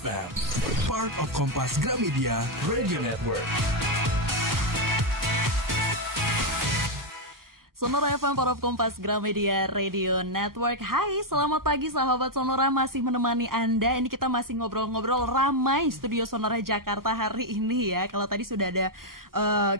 FM, part of Kompas Gramedia Radio Network. Sonora FM, part of Kompas Gramedia Radio Network. Hai, selamat pagi sahabat Sonora, masih menemani Anda. Ini kita masih ngobrol-ngobrol ramai studio Sonora Jakarta hari ini ya. Kalau tadi sudah ada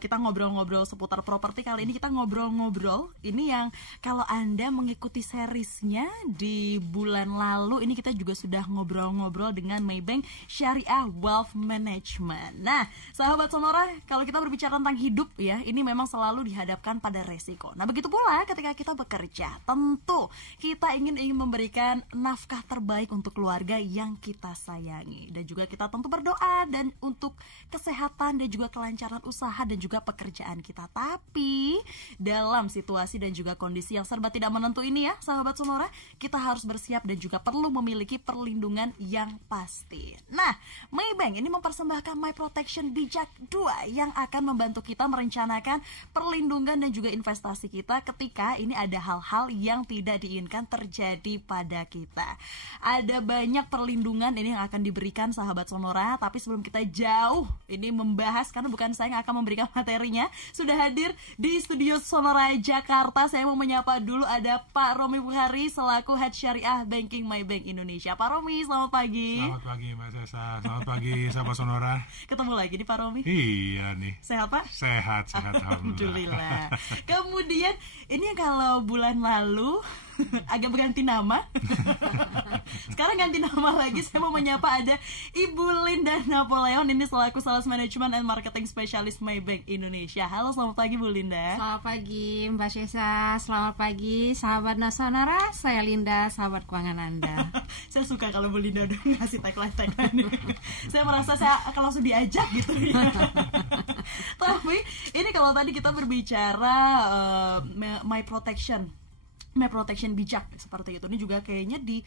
kita ngobrol-ngobrol seputar properti, kali ini kita ngobrol-ngobrol. Ini yang kalau Anda mengikuti seriesnya di bulan lalu, ini kita juga sudah ngobrol-ngobrol dengan Maybank Syariah Wealth Management. Nah, sahabat Sonora, kalau kita berbicara tentang hidup ya, ini memang selalu dihadapkan pada resiko. Nah, begitu pula ketika kita bekerja, tentu kita ingin memberikan nafkah terbaik untuk keluarga yang kita sayangi. Dan juga kita tentu berdoa dan untuk kesehatan dan juga kelancaran usaha dan juga pekerjaan kita. Tapi dalam situasi dan juga kondisi yang serba tidak menentu ini ya, sahabat Sonora, kita harus bersiap dan juga perlu memiliki perlindungan yang pasti. Nah, Maybank ini mempersembahkan My Protection Bijak 2 yang akan membantu kita merencanakan perlindungan dan juga investasi kita ketika ini ada hal-hal yang tidak diinginkan terjadi pada kita. Ada banyak perlindungan ini yang akan diberikan sahabat Sonora, tapi sebelum kita jauh ini membahas, karena bukan saya yang akan memberikan materinya, sudah hadir di studio Sonora Jakarta. Saya mau menyapa dulu ada Pak Romi Buhari selaku Head Syariah Banking Maybank Indonesia. Pak Romi, selamat pagi. Selamat pagi Mbak Sesa, selamat pagi sahabat Sonora. Ketemu lagi nih Pak Romi. Iya nih. Sehat Pak? Sehat, Alhamdulillah. Kemudian ini kalau bulan lalu agak berganti nama. Sekarang ganti nama lagi. Saya mau menyapa ada Ibu Linda Napoleon, ini selaku Sales Management and Marketing Specialist Maybank Indonesia. Halo, selamat pagi Bu Linda. Selamat pagi Mbak Syesa, selamat pagi sahabat Sonora. Saya Linda, sahabat keuangan Anda. Saya suka kalau Bu Linda udah ngasih tagline. Saya merasa saya akan langsung diajak gitu ya. Tapi ini kalau tadi kita berbicara My Protection bijak seperti itu. Ini juga kayaknya di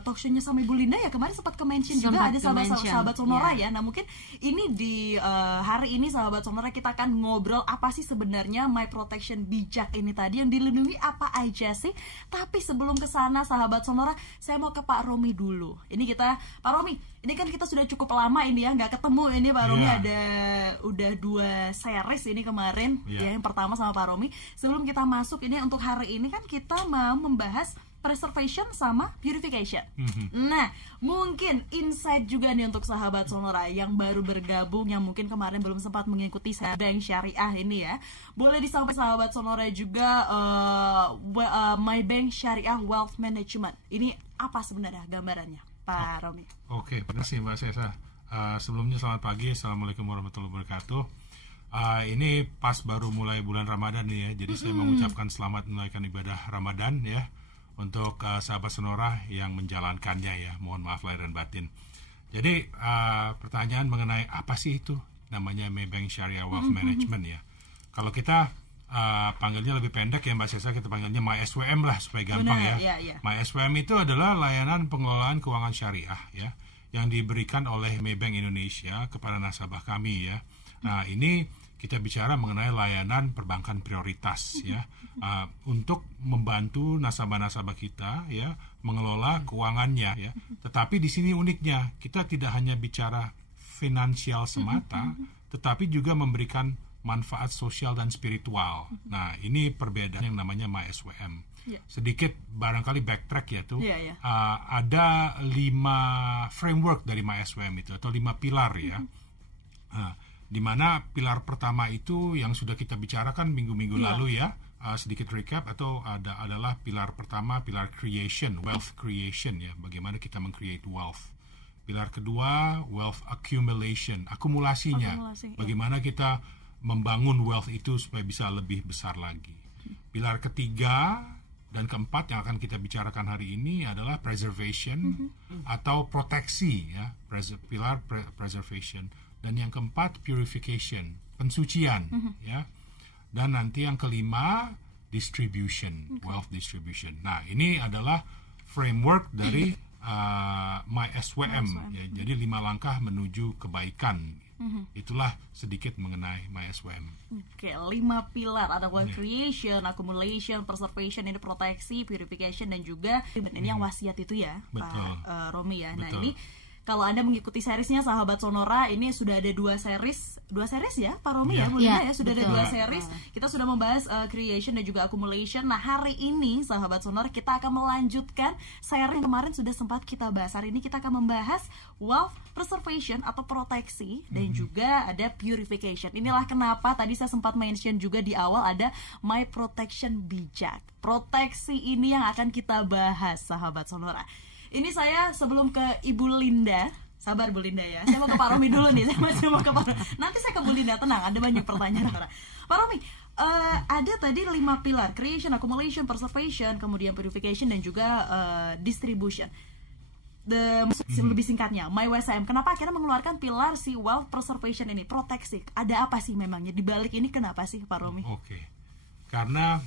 talk show-nya sama Ibu Linda ya kemarin sempat ke-mention juga ada sahabat Sonora ya. Nah, mungkin ini di hari ini sahabat Sonora kita akan ngobrol apa sih sebenarnya My Protection bijak ini tadi, yang dilindungi apa aja sih. Tapi sebelum ke sana sahabat Sonora, saya mau ke Pak Romi dulu. Ini Pak Romi, ini kan kita sudah cukup lama ini ya nggak ketemu ini Pak Romi. Ada udah 2 series ini kemarin ya, yang pertama sama Pak Romi. Sebelum kita masuk ini untuk hari ini kan kita mau membahas preservation sama purification. Nah, mungkin insight juga nih untuk sahabat Sonora yang baru bergabung, yang mungkin kemarin belum sempat mengikuti Bank Syariah ini ya. Boleh disampaikan sahabat Sonora juga My Bank Syariah Wealth Management. Ini apa sebenarnya gambarannya, Pak Romi? Oke, terima kasih Mbak Sesa. Sebelumnya selamat pagi, Assalamualaikum warahmatullahi wabarakatuh. Ini pas baru mulai bulan Ramadan nih ya, jadi saya mengucapkan selamat menunaikan ibadah Ramadan ya. Untuk sahabat Sonora yang menjalankannya ya, mohon maaf lahir dan batin. Jadi pertanyaan mengenai apa sih itu namanya Maybank Syariah Wealth Management ya. Kalau kita panggilnya lebih pendek ya Mbak Sesa, kita panggilnya MySWM lah supaya gampang. Benar, ya. MySWM itu adalah layanan pengelolaan keuangan syariah ya, yang diberikan oleh Maybank Indonesia kepada nasabah kami ya. Nah, ini kita bicara mengenai layanan perbankan prioritas ya, untuk membantu nasabah-nasabah kita ya mengelola keuangannya ya. Tetapi di sini uniknya kita tidak hanya bicara finansial semata, tetapi juga memberikan manfaat sosial dan spiritual. Nah, ini perbedaan yang namanya MySWM. Sedikit barangkali backtrack ya tuh. Ada 5 framework dari MySWM itu atau 5 pilar ya. Di mana pilar pertama itu yang sudah kita bicarakan minggu-minggu lalu ya, sedikit recap, atau adalah pilar pertama, pilar creation, wealth creation ya, bagaimana kita meng-create wealth. Pilar kedua, wealth accumulation, akumulasinya, bagaimana kita membangun wealth itu supaya bisa lebih besar lagi. Pilar ketiga dan keempat yang akan kita bicarakan hari ini adalah preservation atau proteksi ya, pilar preservation. Dan yang keempat purification, pensucian ya. Dan nanti yang kelima distribution, wealth distribution. Nah, ini adalah framework dari MySWM ya. Jadi 5 langkah menuju kebaikan Itulah sedikit mengenai MySWM. Oke, 5 pilar, ada wealth creation, accumulation, preservation, ini proteksi, purification, dan juga ini yang wasiat itu ya, Betul. Pak Romi ya. Nah Betul. ini kalau Anda mengikuti seriesnya sahabat Sonora, ini sudah ada 2 series ya Pak Romi ya, Bu Linda ya, sudah ada betul. 2 series. Kita sudah membahas creation dan juga accumulation. Nah hari ini sahabat Sonora kita akan melanjutkan seri yang kemarin sudah sempat kita bahas. Hari ini kita akan membahas wealth preservation atau proteksi dan juga ada purification. Inilah kenapa tadi saya sempat mention juga di awal ada My Protection Bijak. Proteksi ini yang akan kita bahas sahabat Sonora. Ini saya sebelum ke Ibu Linda, sabar Bu Linda ya. Saya mau ke Pak Romi dulu nih. Saya masih mau ke Pak Romi. Nanti saya ke Bu Linda, tenang. Ada banyak pertanyaan. Pak Romi, ada tadi 5 pilar: creation, accumulation, preservation, kemudian purification dan juga distribution. Lebih singkatnya, MyWSM. Kenapa akhirnya mengeluarkan pilar si wealth preservation ini, proteksi? Ada apa sih memangnya di balik ini? Kenapa sih Pak Romi? Oke. Karena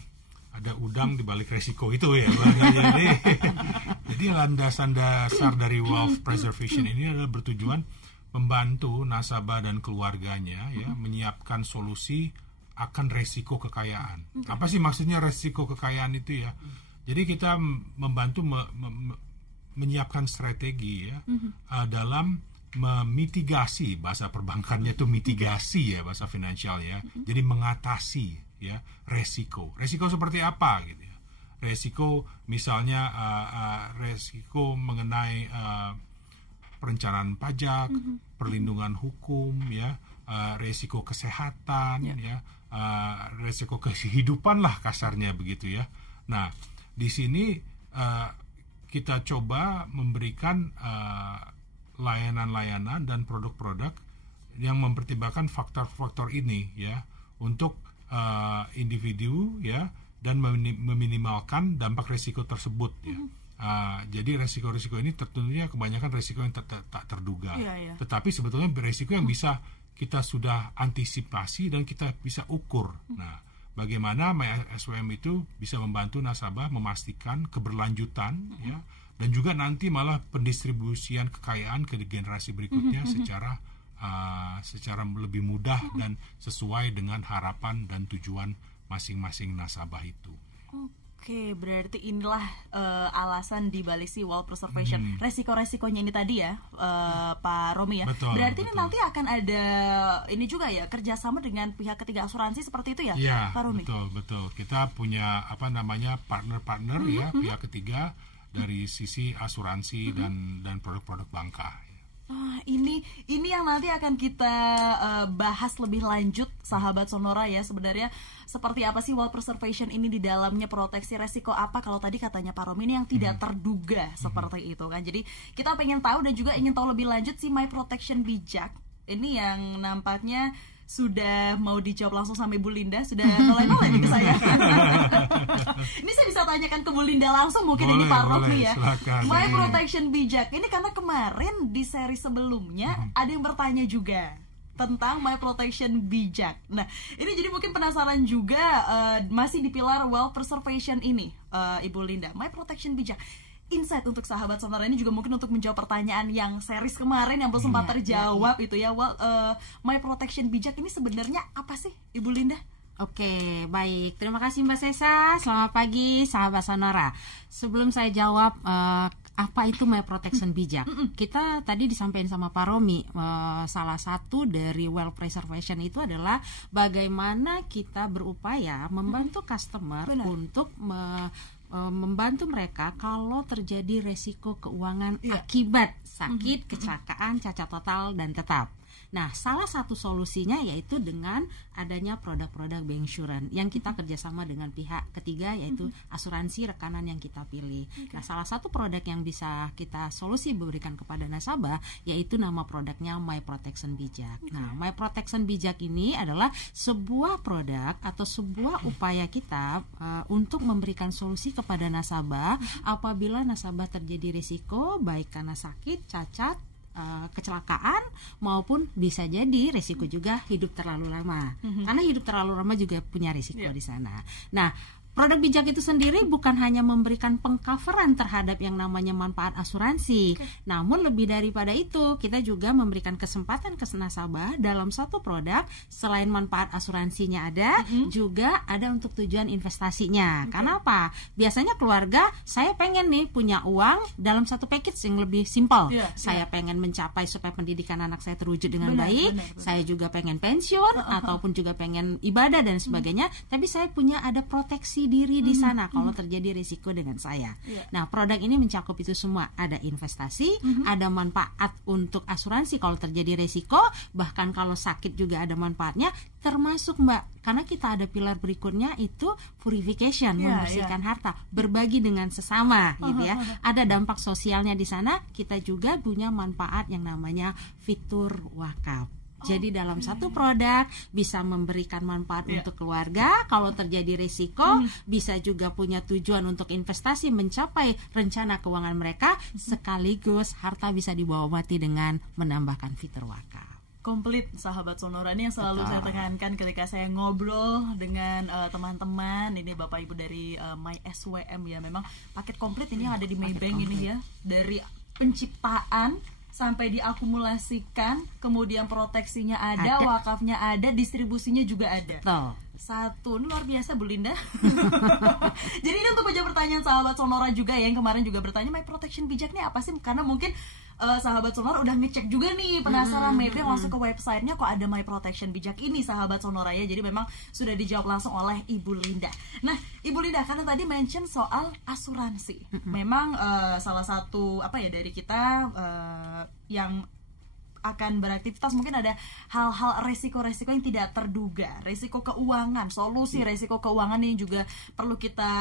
ada udang di balik resiko itu ya. Jadi landasan dasar dari wealth preservation ini adalah bertujuan membantu nasabah dan keluarganya ya menyiapkan solusi akan resiko kekayaan. Apa sih maksudnya resiko kekayaan itu ya? Jadi kita membantu menyiapkan strategi ya dalam memitigasi, bahasa perbankannya itu mitigasi ya, bahasa finansial ya. Jadi mengatasi ya resiko seperti apa gitu ya. Resiko misalnya resiko mengenai perencanaan pajak, perlindungan hukum ya, resiko kesehatan ya, resiko kehidupan lah kasarnya begitu ya. Nah di sini kita coba memberikan layanan-layanan dan produk-produk yang mempertimbangkan faktor-faktor ini ya untuk individu ya dan meminimalkan dampak risiko tersebut ya. Jadi risiko-risiko ini tentunya kebanyakan risiko yang tak terduga. Tetapi sebetulnya risiko yang bisa kita sudah antisipasi dan kita bisa ukur. Nah, bagaimana MySWM itu bisa membantu nasabah memastikan keberlanjutan ya dan juga nanti malah pendistribusian kekayaan ke generasi berikutnya secara lebih mudah dan sesuai dengan harapan dan tujuan masing-masing nasabah itu. Oke, berarti inilah alasan dibalik si wealth preservation. Resiko-resikonya ini tadi ya, Pak Romi ya. Betul, berarti betul. ini nanti akan ada ini juga ya, kerjasama dengan pihak ketiga asuransi seperti itu ya, Pak Romi? Betul. Kita punya partner-partner ya, pihak ketiga dari sisi asuransi dan produk-produk banka. Ini yang nanti akan kita bahas lebih lanjut sahabat Sonora ya. Sebenarnya seperti apa sih wealth preservation ini, di dalamnya proteksi resiko apa kalau tadi katanya Pak Romi ini yang tidak terduga seperti itu kan. Jadi kita pengen tahu dan juga ingin tahu lebih lanjut si My Protection Bijak ini yang nampaknya sudah mau dijawab langsung sama Ibu Linda, sudah noleh-noleh nih ke saya. Ini saya bisa tanyakan ke Bu Linda langsung mungkin. Boleh, ini Pak Romi ya. Silakan. My Protection Bijak ini karena kemarin di seri sebelumnya ada yang bertanya juga tentang My Protection Bijak. Nah, ini jadi mungkin penasaran juga masih di pilar wealth preservation ini, Ibu Linda. My Protection Bijak. Insight untuk sahabat Sonora ini juga mungkin untuk menjawab pertanyaan yang series kemarin yang belum sempat terjawab itu ya. My Protection Bijak ini sebenarnya apa sih, Ibu Linda? Oke, baik. Terima kasih Mbak Sesa. Selamat pagi sahabat Sonora. Sebelum saya jawab apa itu My Protection Bijak, kita tadi disampaikan sama Pak Romi, salah satu dari wealth preservation itu adalah bagaimana kita berupaya membantu customer untuk membantu mereka kalau terjadi resiko keuangan akibat sakit, kecelakaan, cacat total dan tetap. Nah, salah satu solusinya yaitu dengan adanya produk-produk bancassurance yang kita kerjasama dengan pihak ketiga, yaitu asuransi rekanan yang kita pilih. Nah, salah satu produk yang bisa kita solusi berikan kepada nasabah yaitu nama produknya My Protection Bijak. Nah, My Protection Bijak ini adalah sebuah produk atau sebuah upaya kita untuk memberikan solusi kepada nasabah apabila nasabah terjadi risiko baik karena sakit, cacat, kecelakaan maupun bisa jadi risiko juga hidup terlalu lama. Karena hidup terlalu lama juga punya risiko di sana. Nah, Produk bijak itu sendiri bukan hanya memberikan pengcoveran terhadap yang namanya manfaat asuransi, namun lebih daripada itu, kita juga memberikan kesempatan ke nasabah dalam satu produk selain manfaat asuransinya ada, juga ada untuk tujuan investasinya. Karena apa? Biasanya keluarga, saya pengen nih punya uang dalam satu package yang lebih simpel. Saya pengen mencapai supaya pendidikan anak saya terwujud dengan baik, saya juga pengen pensiun ataupun juga pengen ibadah dan sebagainya, tapi saya punya ada proteksi diri di sana kalau terjadi risiko dengan saya. Nah, produk ini mencakup itu semua. Ada investasi, ada manfaat untuk asuransi kalau terjadi risiko, bahkan kalau sakit juga ada manfaatnya, termasuk Mbak, karena kita ada pilar berikutnya itu purification, membersihkan harta, berbagi dengan sesama gitu ya. Ada dampak sosialnya di sana, kita juga punya manfaat yang namanya fitur wakaf. Jadi dalam satu produk bisa memberikan manfaat untuk keluarga kalau terjadi risiko, bisa juga punya tujuan untuk investasi mencapai rencana keuangan mereka, sekaligus harta bisa dibawa mati dengan menambahkan fitur wakaf. Komplit sahabat Sonora, ini yang selalu saya tekankan ketika saya ngobrol dengan teman-teman, ini Bapak Ibu dari MySWM ya, memang paket komplit ini yang ada di Maybank ini ya, dari penciptaan sampai diakumulasikan, kemudian proteksinya ada, wakafnya ada, distribusinya juga ada. Satu, ini luar biasa Bu Linda. Jadi ini untuk menjawab pertanyaan sahabat Sonora juga ya, yang kemarin juga bertanya, My Protection Bijak nih apa sih? Karena mungkin sahabat Sonora udah ngecek juga nih, penasaran, maybe langsung ke websitenya kok ada My Protection Bijak ini sahabat Sonora ya. Jadi memang sudah dijawab langsung oleh Ibu Linda. Nah Ibu Linda, karena tadi mention soal asuransi, memang salah satu dari kita yang akan beraktivitas mungkin ada hal-hal resiko-resiko yang tidak terduga, resiko keuangan, solusi resiko keuangan yang juga perlu kita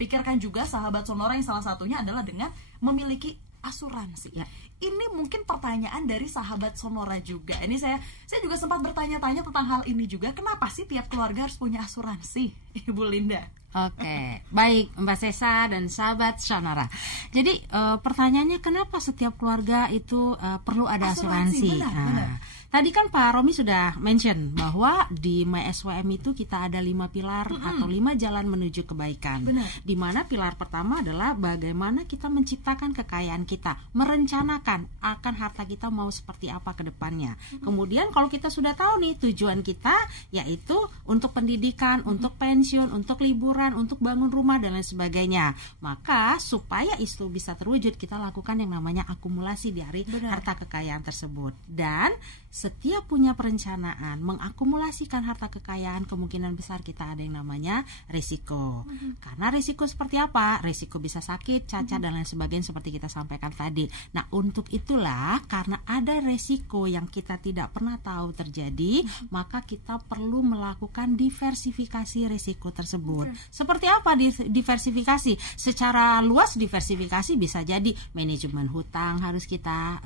pikirkan juga sahabat Sonora, yang salah satunya adalah dengan memiliki asuransi. Ini mungkin pertanyaan dari sahabat Sonora juga. Ini saya juga sempat bertanya-tanya tentang hal ini juga. Kenapa sih tiap keluarga harus punya asuransi, Ibu Linda? Oke, baik Mbak Sesa dan sahabat Sonora. Jadi pertanyaannya, kenapa setiap keluarga itu perlu ada asuransi? Benar. Tadi kan Pak Romi sudah mention bahwa di MySWM itu kita ada 5 pilar atau 5 jalan menuju kebaikan. Di mana pilar pertama adalah bagaimana kita menciptakan kekayaan kita, merencanakan akan harta kita mau seperti apa ke depannya. Kemudian kalau kita sudah tahu nih tujuan kita, yaitu untuk pendidikan, untuk pensiun, untuk liburan, untuk bangun rumah dan lain sebagainya, maka supaya itu bisa terwujud, kita lakukan yang namanya akumulasi dari harta kekayaan tersebut. Dan setiap punya perencanaan mengakumulasikan harta kekayaan, kemungkinan besar kita ada yang namanya risiko. Karena risiko seperti apa? Risiko bisa sakit, cacat dan lain sebagainya seperti kita sampaikan tadi. Nah, untuk itulah karena ada risiko yang kita tidak pernah tahu terjadi, maka kita perlu melakukan diversifikasi risiko tersebut. Seperti apa diversifikasi? Secara luas diversifikasi bisa jadi manajemen hutang harus kita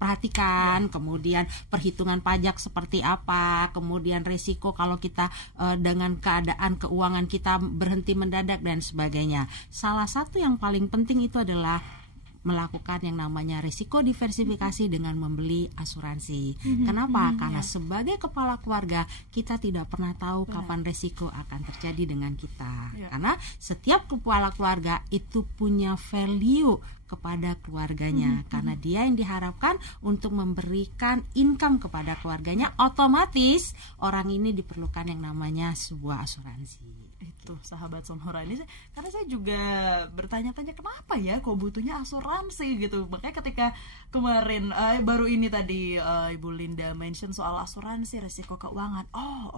perhatikan, kemudian perhitungan pajak seperti apa, kemudian risiko kalau kita dengan keadaan keuangan kita berhenti mendadak dan sebagainya. Salah satu yang paling penting itu adalah melakukan yang namanya risiko diversifikasi dengan membeli asuransi. Kenapa? Karena sebagai kepala keluarga kita tidak pernah tahu kapan risiko akan terjadi dengan kita. Karena setiap kepala keluarga itu punya value kepada keluarganya, karena dia yang diharapkan untuk memberikan income kepada keluarganya, otomatis orang ini diperlukan yang namanya sebuah asuransi. Itu sahabat Sonora, ini karena saya juga bertanya-tanya kenapa ya kok butuhnya asuransi gitu. Makanya ketika kemarin baru ini tadi Ibu Linda mention soal asuransi risiko keuangan.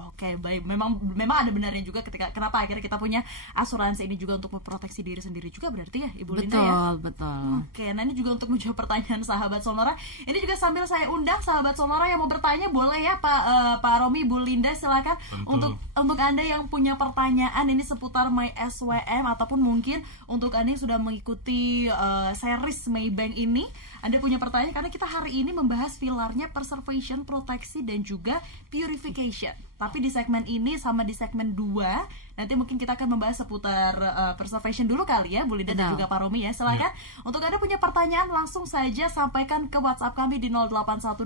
Oke, baik. Memang ada benarnya juga ketika kenapa akhirnya kita punya asuransi ini juga untuk memproteksi diri sendiri juga berarti ya Ibu Linda ya. Betul. Oke, nah ini juga untuk menjawab pertanyaan sahabat Sonora. Ini juga sambil saya undang sahabat Sonora yang mau bertanya boleh ya Pak Romi, Bu Linda silakan. Tentu. Untuk Anda yang punya pertanyaan ini seputar MySWM ataupun mungkin untuk Anda yang sudah mengikuti series Maybank ini, Anda punya pertanyaan karena kita hari ini membahas pilarnya preservation, proteksi dan juga purification. Tapi di segmen ini sama di segmen 2 nanti mungkin kita akan membahas seputar preservation dulu kali ya, Bu Linda dan juga Pak Romi ya. Silakan untuk Anda punya pertanyaan langsung saja sampaikan ke WhatsApp kami di 0812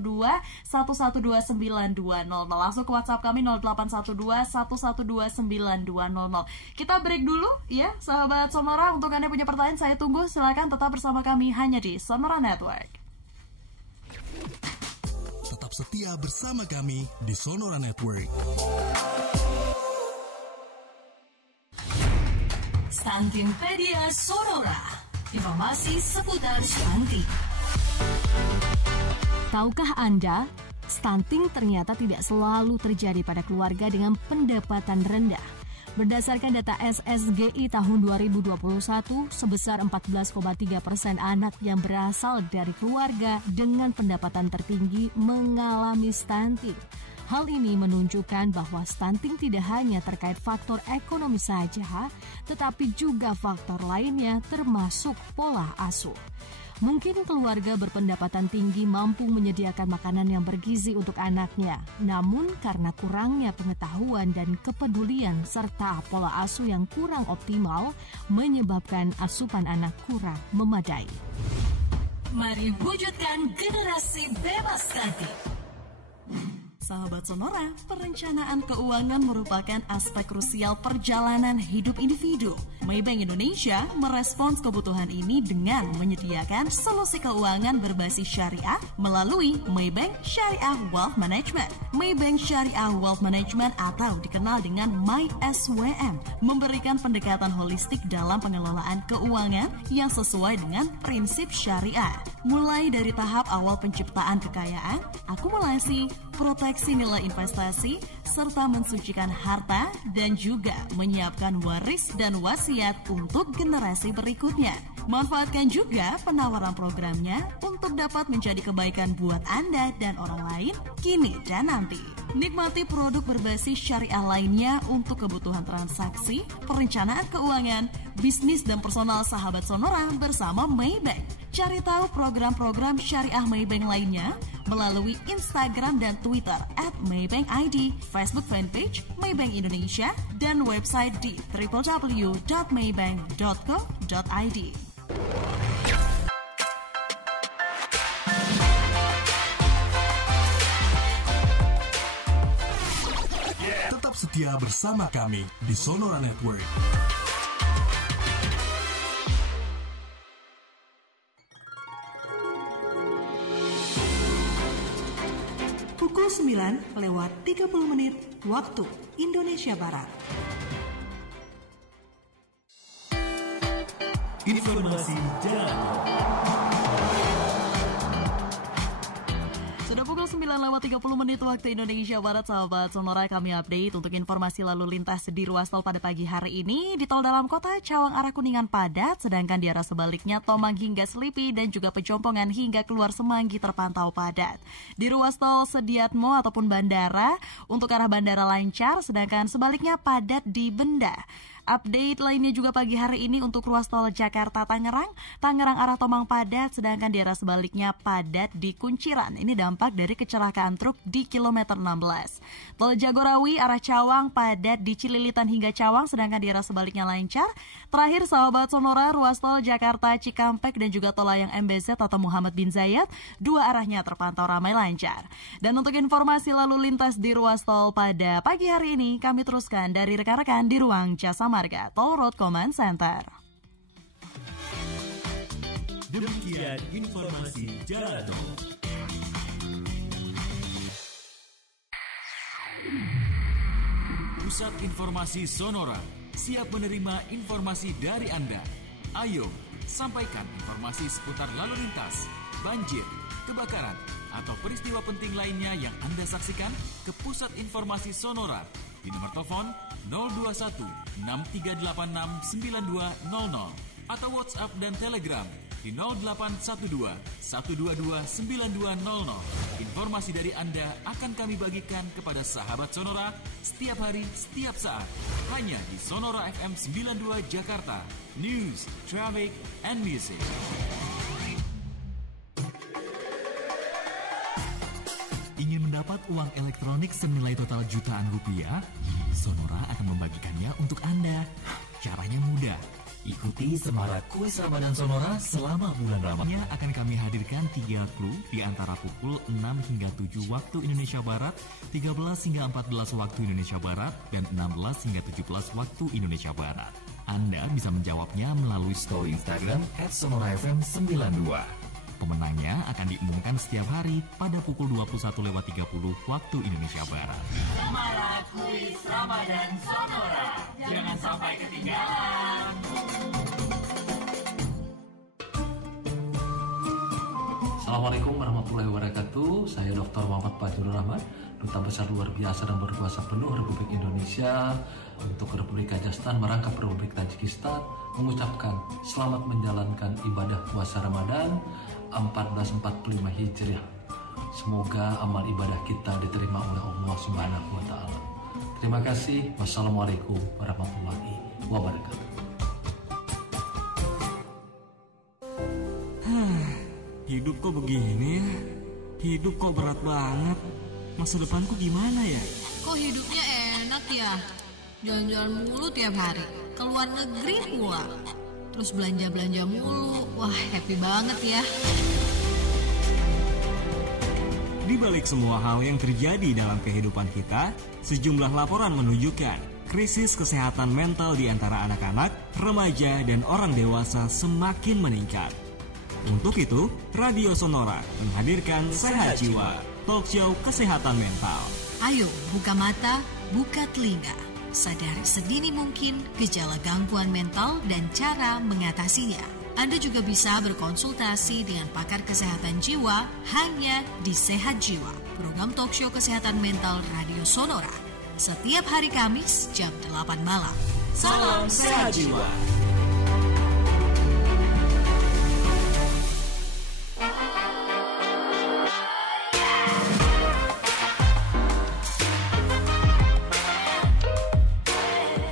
112 9200. Langsung ke WhatsApp kami 0812 112 9200. Kita break dulu ya, sahabat Sonora. Untuk Anda punya pertanyaan saya tunggu. Silakan tetap bersama kami hanya di Sonora Network. Tetap setia bersama kami di Sonora Network. Stuntingpedia Sonora, informasi seputar stunting. Tahukah Anda, stunting ternyata tidak selalu terjadi pada keluarga dengan pendapatan rendah. Berdasarkan data SSGI tahun 2021, sebesar 14,3% anak yang berasal dari keluarga dengan pendapatan tertinggi mengalami stunting. Hal ini menunjukkan bahwa stunting tidak hanya terkait faktor ekonomi saja, tetapi juga faktor lainnya termasuk pola asuh. Mungkin keluarga berpendapatan tinggi mampu menyediakan makanan yang bergizi untuk anaknya, namun karena kurangnya pengetahuan dan kepedulian serta pola asuh yang kurang optimal, menyebabkan asupan anak kurang memadai. Mari wujudkan generasi bebas stunting. Sahabat Sonora, perencanaan keuangan merupakan aspek krusial perjalanan hidup individu. Maybank Indonesia merespons kebutuhan ini dengan menyediakan solusi keuangan berbasis syariah melalui Maybank Syariah Wealth Management. Maybank Syariah Wealth Management atau dikenal dengan MySWM memberikan pendekatan holistik dalam pengelolaan keuangan yang sesuai dengan prinsip syariah. Mulai dari tahap awal penciptaan kekayaan, akumulasi, proteksi nilai investasi, serta mensucikan harta dan juga menyiapkan waris dan wasiat untuk generasi berikutnya. Manfaatkan juga penawaran programnya untuk dapat menjadi kebaikan buat Anda dan orang lain kini dan nanti. Nikmati produk berbasis syariah lainnya untuk kebutuhan transaksi, perencanaan keuangan, bisnis dan personal sahabat Sonora bersama Maybank. Cari tahu program-program syariah Maybank lainnya melalui Instagram dan Twitter @MaybankID, Facebook fanpage Maybank Indonesia, dan website di www.maybank.co.id. Tetap setia bersama kami di Sonora Network. Pukul 9:30 waktu Indonesia Barat. Informasi dan Sudah pukul 9:30 waktu Indonesia Barat, sahabat Sonora. Kami update untuk informasi lalu lintas di ruas tol pada pagi hari ini. Di tol dalam kota Cawang arah Kuningan padat, sedangkan di arah sebaliknya Tomang hingga Selipi dan juga Pejompongan hingga keluar Semanggi terpantau padat. Di ruas tol Sediatmo ataupun bandara, untuk arah bandara lancar, sedangkan sebaliknya padat di Benda. Update lainnya juga pagi hari ini untuk ruas tol Jakarta-Tangerang, Tangerang arah Tomang padat, sedangkan di arah sebaliknya padat di Kunciran. Ini dampak dari kecelakaan truk di kilometer 16. Tol Jagorawi arah Cawang padat di Cililitan hingga Cawang, sedangkan di arah sebaliknya lancar. Terakhir sahabat Sonora, ruas tol Jakarta-Cikampek dan juga tol layang MBZ atau Muhammad bin Zayed, dua arahnya terpantau ramai lancar. Dan untuk informasi lalu lintas di ruas tol pada pagi hari ini, kami teruskan dari rekan-rekan di ruang Jasa Marga Toll Road Command Center. Demikian informasi jalan tol. Pusat Informasi Sonora siap menerima informasi dari Anda. Ayo, sampaikan informasi seputar lalu lintas, banjir, kebakaran, atau peristiwa penting lainnya yang Anda saksikan ke Pusat Informasi Sonora di nomor telepon 021 6386 9200 atau WhatsApp dan Telegram di 0812 122 9200. Informasi dari Anda akan kami bagikan kepada sahabat Sonora setiap hari, setiap saat. Hanya di Sonora FM 92 Jakarta. News, traffic, and music. Ingin mendapat dapat uang elektronik senilai total jutaan rupiah, Sonora akan membagikannya untuk Anda. Caranya mudah. Ikuti semarak kuis Ramadan Sonora selama bulan Ramadan. Akan kami hadirkan 3 clue di antara pukul 6 hingga 7 waktu Indonesia Barat, 13 hingga 14 waktu Indonesia Barat, dan 16 hingga 17 waktu Indonesia Barat. Anda bisa menjawabnya melalui story Instagram @sonorafm92. Pemenangnya akan diumumkan setiap hari pada pukul 21.30 waktu Indonesia Barat. Semarak kuis Ramadan Sonora. Jangan sampai ketinggalan. Assalamualaikum warahmatullahi wabarakatuh. Saya Dr. Muhammad Fajrul Rahman, Duta Besar Luar Biasa dan Berkuasa Penuh Republik Indonesia untuk Republik Kazakhstan merangkap Republik Tajikistan, mengucapkan selamat menjalankan ibadah puasa Ramadan 1445 Hijriah. Semoga amal ibadah kita diterima oleh Allah Subhanahu wa taala. Terima kasih. Wassalamualaikum warahmatullahi wabarakatuh. Hidup kok begini ya? Hidup kok berat banget. Masa depanku gimana ya? Kok hidupnya enak ya? Jalan-jalan mulu tiap hari, keluar negeri pula. Terus belanja-belanja mulu. Wah, happy banget ya. Di balik semua hal yang terjadi dalam kehidupan kita, sejumlah laporan menunjukkan krisis kesehatan mental di antara anak-anak, remaja, dan orang dewasa semakin meningkat. Untuk itu, Radio Sonora menghadirkan Sehat Jiwa, talk show kesehatan mental. Ayo, buka mata, buka telinga. Sadari sedini mungkin gejala gangguan mental dan cara mengatasinya. Anda juga bisa berkonsultasi dengan pakar kesehatan jiwa hanya di Sehat Jiwa, program talk show kesehatan mental Radio Sonora. Setiap hari Kamis jam 8 malam. Salam Sehat Jiwa.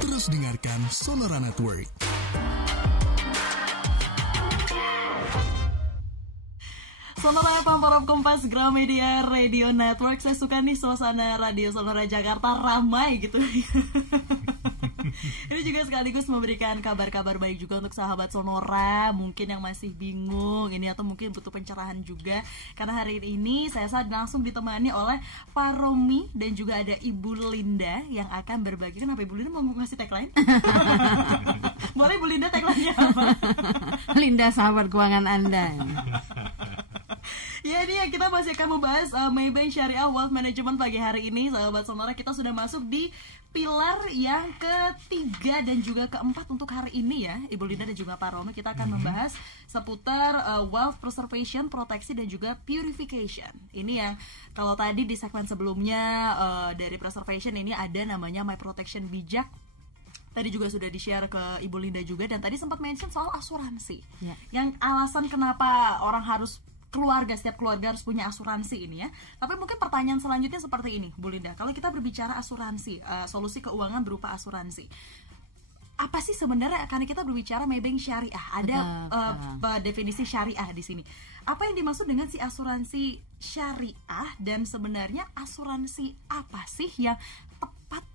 Terus dengarkan Sonora Network. Sonora Pamparop Kompas Gramedia Radio Network. Saya suka nih suasana Radio Sonora Jakarta ramai gitu. Ini juga sekaligus memberikan kabar-kabar baik juga untuk sahabat Sonora mungkin yang masih bingung ini atau mungkin butuh pencerahan juga. Karena hari ini saya langsung ditemani oleh Pak Romi dan juga ada Ibu Linda yang akan berbagi. Kenapa Ibu Linda mau ngasih tagline? Boleh Ibu Linda tagline-nya apa? Linda sahabat keuangan Anda. Ya, ini yang kita masih akan membahas Maybank Syariah Wealth Management pagi hari ini. Sahabat Sonora, kita sudah masuk di pilar yang ketiga dan juga keempat untuk hari ini ya, Ibu Linda dan juga Pak Romi. Kita akan membahas seputar wealth preservation, proteksi dan juga purification. Ini yang kalau tadi di segmen sebelumnya dari preservation ini ada namanya My Protection Bijak. Tadi juga sudah di-share ke Ibu Linda juga, dan tadi sempat mention soal asuransi. Ya. Yang alasan kenapa orang harus setiap keluarga harus punya asuransi ini ya. Tapi mungkin pertanyaan selanjutnya seperti ini, Bu Linda. Kalau kita berbicara asuransi, solusi keuangan berupa asuransi, apa sih sebenarnya? Karena kita berbicara Maybank Syariah, ada definisi syariah di sini. Apa yang dimaksud dengan si asuransi syariah, dan sebenarnya asuransi apa sih yang tepat,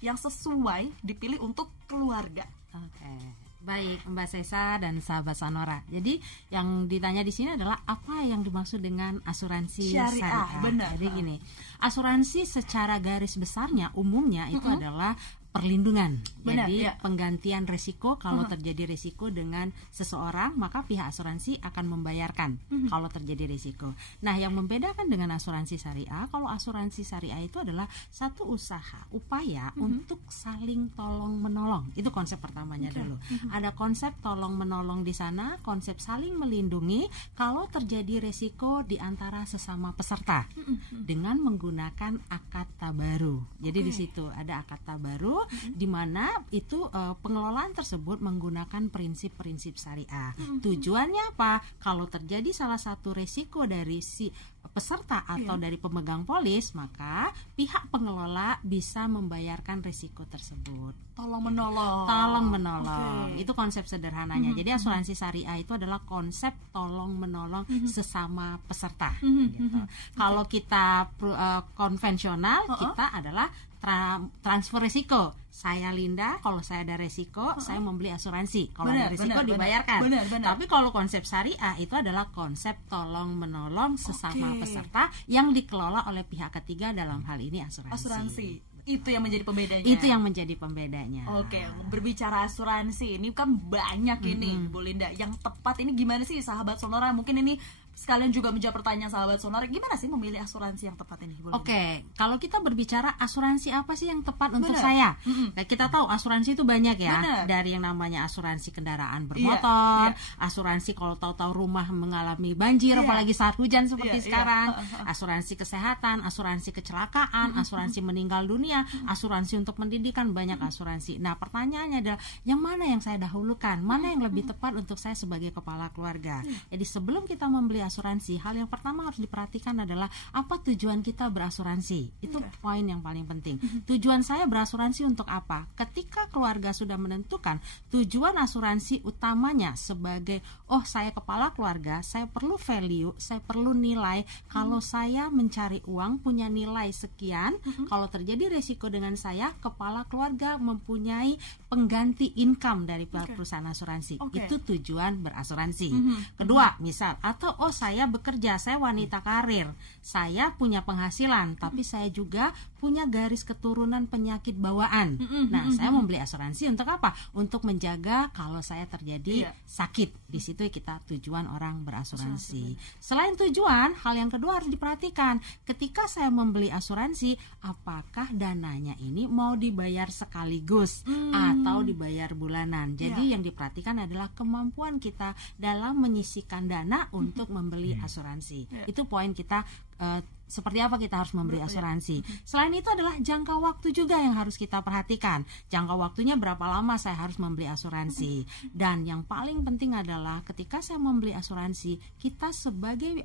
yang sesuai dipilih untuk keluarga? Oke. Baik, Mbak Sesa dan sahabat Sonora. Jadi yang ditanya di sini adalah apa yang dimaksud dengan asuransi syariah. Benar. Jadi gini, asuransi secara garis besarnya umumnya itu adalah perlindungan. Benar, jadi ya. penggantian resiko kalau terjadi resiko dengan seseorang, maka pihak asuransi akan membayarkan kalau terjadi resiko. Nah, yang membedakan dengan asuransi syariah, kalau asuransi syariah itu adalah satu upaya untuk saling tolong menolong. Itu konsep pertamanya dulu. Ada konsep tolong menolong di sana, konsep saling melindungi kalau terjadi resiko di antara sesama peserta dengan menggunakan akad tabaru. Jadi di situ ada akad tabaru. di mana itu pengelolaan tersebut menggunakan prinsip-prinsip syariah. Tujuannya apa? Kalau terjadi salah satu resiko dari si peserta atau dari pemegang polis, maka pihak pengelola bisa membayarkan risiko tersebut. Tolong menolong. Tolong menolong. Itu konsep sederhananya. Jadi asuransi syariah itu adalah konsep tolong menolong sesama peserta. Gitu. Kalau kita konvensional, kita adalah transfer risiko. Saya Linda, kalau saya ada resiko, saya membeli asuransi. Kalau ada resiko dibayarkan. Tapi kalau konsep syariah itu adalah konsep tolong menolong sesama peserta yang dikelola oleh pihak ketiga, dalam hal ini asuransi. Itu yang menjadi pembedanya. Itu yang menjadi pembedanya. Oke, berbicara asuransi ini kan banyak ini, Bu Linda. Yang tepat ini gimana sih sahabat Sonora? Mungkin ini sekalian juga menjawab pertanyaan sahabat Sonora, gimana sih memilih asuransi yang tepat ini, Bu Linda? Oke, kalau kita berbicara asuransi apa sih yang tepat untuk saya? Nah, kita tahu asuransi itu banyak ya. Dari yang namanya asuransi kendaraan bermotor, asuransi kalau tahu-tahu rumah mengalami banjir apalagi saat hujan seperti sekarang, asuransi kesehatan, asuransi kecelakaan, asuransi meninggal dunia, asuransi untuk pendidikan, banyak asuransi. Nah, pertanyaannya adalah yang mana yang saya dahulukan? Mana yang lebih tepat untuk saya sebagai kepala keluarga? Jadi sebelum kita membeli asuransi, hal yang pertama harus diperhatikan adalah apa tujuan kita berasuransi. Itu poin yang paling penting. Tujuan saya berasuransi untuk apa? Ketika keluarga sudah menentukan tujuan asuransi utamanya sebagai, oh saya kepala keluarga, saya perlu value, saya perlu nilai. Kalau saya mencari uang punya nilai sekian, kalau terjadi resiko dengan saya, kepala keluarga mempunyai pengganti income dari perusahaan asuransi. Itu tujuan berasuransi. Kedua, misal, atau saya bekerja, saya wanita karir, saya punya penghasilan, tapi saya juga punya garis keturunan penyakit bawaan. Nah, saya membeli asuransi untuk apa? Untuk menjaga kalau saya terjadi sakit. Di situ kita tujuan orang berasuransi. Selain tujuan, hal yang kedua harus diperhatikan. Ketika saya membeli asuransi, apakah dananya ini mau dibayar sekaligus atau dibayar bulanan? Jadi yang diperhatikan adalah kemampuan kita dalam menyisihkan dana untuk membeli asuransi. Itu poin kita, seperti apa kita harus membeli asuransi. Selain itu adalah jangka waktu juga yang harus kita perhatikan. Jangka waktunya berapa lama saya harus membeli asuransi. Dan yang paling penting adalah ketika saya membeli asuransi, kita sebagai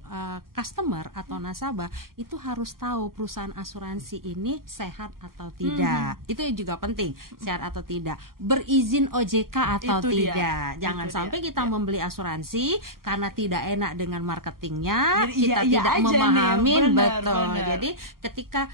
customer atau nasabah itu harus tahu perusahaan asuransi ini sehat atau tidak. Itu juga penting, sehat atau tidak, berizin OJK atau tidak. Jangan sampai kita membeli asuransi karena tidak enak dengan marketingnya, kita tidak memahami. Betul. Jadi ketika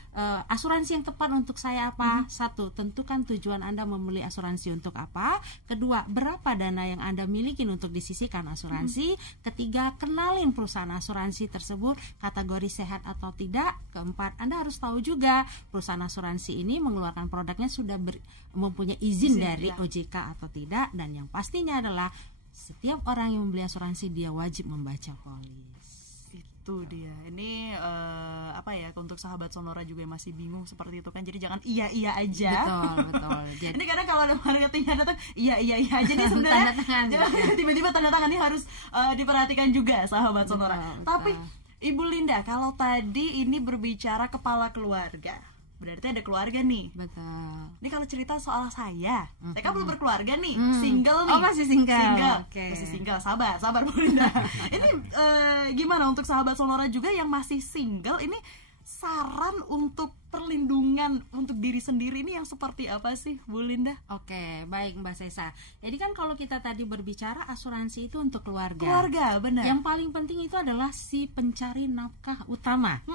asuransi yang tepat untuk saya apa? Satu, tentukan tujuan Anda membeli asuransi untuk apa. Kedua, berapa dana yang Anda miliki untuk disisihkan asuransi. Ketiga, kenalin perusahaan asuransi tersebut kategori sehat atau tidak. Keempat, Anda harus tahu juga perusahaan asuransi ini mengeluarkan produknya sudah mempunyai izin dari OJK atau tidak. Dan yang pastinya adalah setiap orang yang membeli asuransi dia wajib membaca polis. Itu dia. Ini untuk sahabat Sonora juga yang masih bingung seperti itu kan. Jadi jangan iya aja. Betul. Jadi, ini kadang kalau ada marketingnya datang iya aja. Jadi sebenarnya tiba-tiba tanda tangan ini harus diperhatikan juga sahabat Sonora. Tapi Ibu Linda, kalau tadi ini berbicara kepala keluarga, berarti ada keluarga nih. Betul. Ini kalau cerita soal saya kan belum berkeluarga nih, single nih. Oh, masih single. Masih single. Sabar Bu Linda. Ini gimana untuk sahabat Sonora juga yang masih single, ini saran untuk perlindungan untuk diri sendiri ini yang seperti apa sih, Bu Linda? Oke, baik Mbak Sesa. Jadi kan kalau kita tadi berbicara asuransi itu untuk keluarga. Keluarga, benar. Yang paling penting itu adalah si pencari nafkah utama.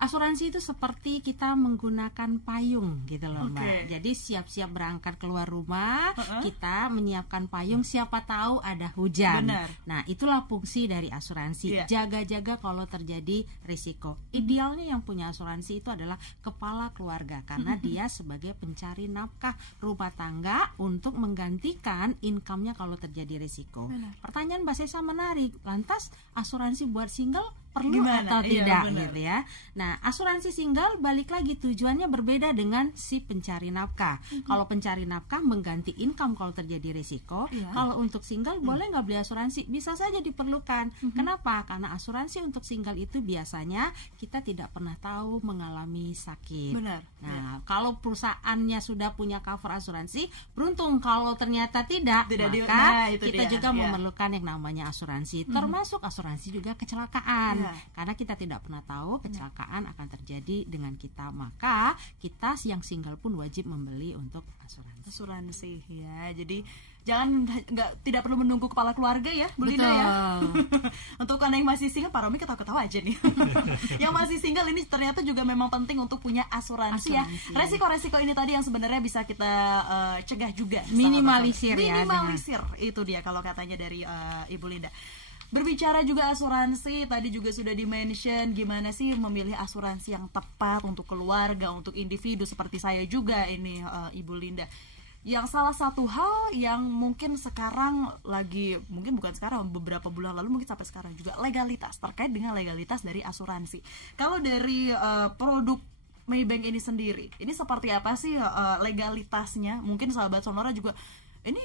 Asuransi itu seperti kita menggunakan payung gitu loh, Mbak. Jadi siap-siap berangkat keluar rumah, kita menyiapkan payung, siapa tahu ada hujan. Benar. Nah, itulah fungsi dari asuransi. Jaga-jaga kalau terjadi risiko. Idealnya yang punya asuransi itu adalah kepala keluarga karena dia sebagai pencari nafkah rumah tangga untuk menggantikan income-nya kalau terjadi risiko. Pertanyaan Mbak Sesa menarik. Lantas asuransi buat single perlu Gimana? atau tidak benar. gitu ya. Nah, asuransi single balik lagi tujuannya berbeda dengan si pencari nafkah. Kalau pencari nafkah mengganti income kalau terjadi risiko. Kalau untuk single boleh nggak beli asuransi? Bisa saja diperlukan. Kenapa? Karena asuransi untuk single itu biasanya kita tidak pernah tahu mengalami sakit. Benar. Nah, kalau perusahaannya sudah punya cover asuransi, beruntung. Kalau ternyata tidak maka itu kita dia. juga memerlukan yang namanya asuransi, termasuk asuransi juga kecelakaan. Karena kita tidak pernah tahu kecelakaan akan terjadi dengan kita, maka kita yang single pun wajib membeli untuk asuransi ya. Jadi tidak perlu menunggu kepala keluarga ya, Bu Linda ya. Untuk Anda yang masih single, Pak Romi ketawa-ketawa aja nih. Yang masih single ini ternyata juga memang penting untuk punya asuransi. Ya. Resiko-resiko ini tadi yang sebenarnya bisa kita cegah juga. Minimalisir itu dia kalau katanya dari Ibu Linda. Berbicara juga asuransi, tadi juga sudah di-mention gimana sih memilih asuransi yang tepat untuk keluarga, untuk individu seperti saya juga ini Ibu Linda. Yang salah satu hal yang mungkin sekarang lagi, mungkin bukan sekarang, beberapa bulan lalu mungkin sampai sekarang juga, legalitas, terkait dengan legalitas dari asuransi. Kalau dari produk Maybank ini sendiri, ini seperti apa sih legalitasnya? Mungkin sahabat Sonora juga, ini